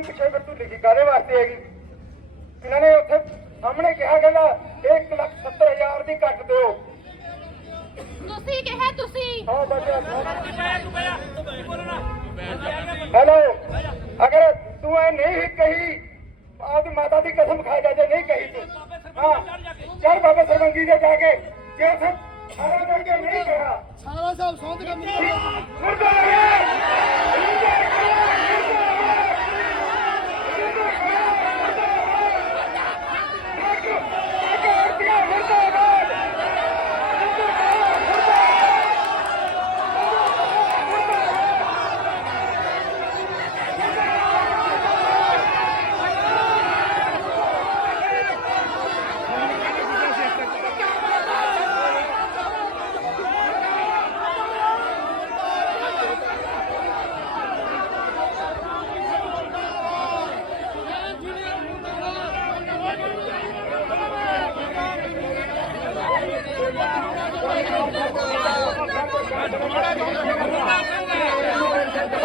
ਨੂੰ ਪਿੱਛੇ ਫਿਰ ਤੂੰ ਲਿਖੀ ਕਾਦੇ ਵਾਸਤੇ ਹੈਗੀ। ਇਹਨਾਂ ਨੇ ਉੱਥੇ ਸਾਹਮਣੇ ਕਿਹਾ ਕਹਿੰਦਾ 1 ਲੱਖ 70 ਹਜ਼ਾਰ ਦੀ ਕੱਟ ਦਿਓ। ਤੁਸੀਂ ਕਿਹਾ ਤੁਸੀਂ। ਹਾਂ ਬਚਿਆ ਹੈਲੋ। ਅਗਰ ਤੂੰ ਇਹ ਨਹੀਂ ਕਹੀ ਆਦੀ ਮਾਤਾ ਦੀ ਕਸਮ ਖਾ ਜਾ ਜੇ ਨਹੀਂ ਕਹੀ ਤੂੰ। ਹਾਂ। ਚੱਲ ਬਾਬਾ ਸਰਵੰਗੀ ਦੇ ਜਾ ਕੇ ਜੇ ਉੱਥੇ ਸਾਰਾ ਕਰਕੇ ਨਹੀਂ ਕਿਹਾ। ਸਾਰਾ ਸਾਹਿਬ ਸੌਂਦ ਕੰਮ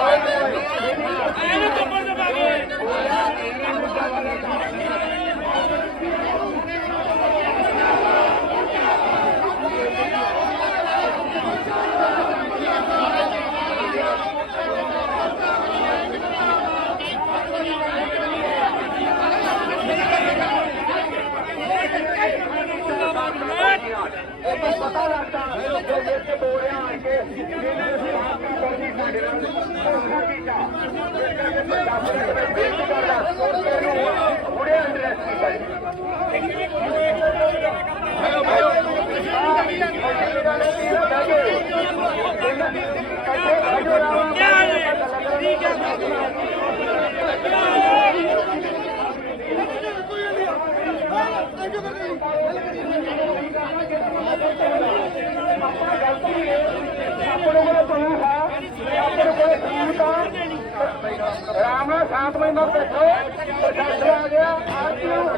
Amen. ਨਾਲ ਧੋਖਾ ਕੀਤਾ ਇਸ ਕਰਕੇ ਪ੍ਰਸ਼ਾਸਨ ਨੂੰ ਬੇਨਤੀ ਕਰਦਾ ਹੁਣੇ ਅੰਡਰੈਸਟ ਕੀਤਾ ਆਪਣੇ ਕੋਲ ਤੁਹਾਨੂੰ ਹੈ ਆਪਣੇ ਕੋਲ ਸਬੂਤ ਆ ਰਾਮ ਨਾਲ ਸ਼ਾਂਤ ਮਹੀਨਾ ਬੈਠੋ ਪ੍ਰਸ਼ਾਸਨ ਆ ਗਿਆ। ਆਰਤੀ ਨੂੰ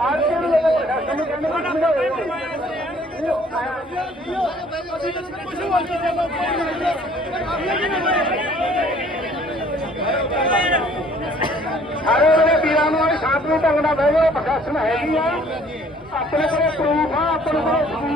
ਆਰਤੀ ਨੂੰ ਲੋਕ ਪ੍ਰਸ਼ਾਸਨ ਨੂੰ ਕਹਿੰਦੇ ਕਿ ਸਮਝਾਓ ਸਾਰੇ ਉਹਨੇ ਵੀਰਾਂ ਨੂੰ ਇਹ ਸ਼ਾਂਤ ਨੂੰ ਢੰਗ ਨਾਲ ਬਹਿ ਜਾਓ ਪ੍ਰਸ਼ਾਸਨ ਹੈਗੀ ਆ। ਆਪਣੇ ਕੋਲੇ ਪ੍ਰੂਫ ਆ, ਆਪਣੇ ਕੋਲੇ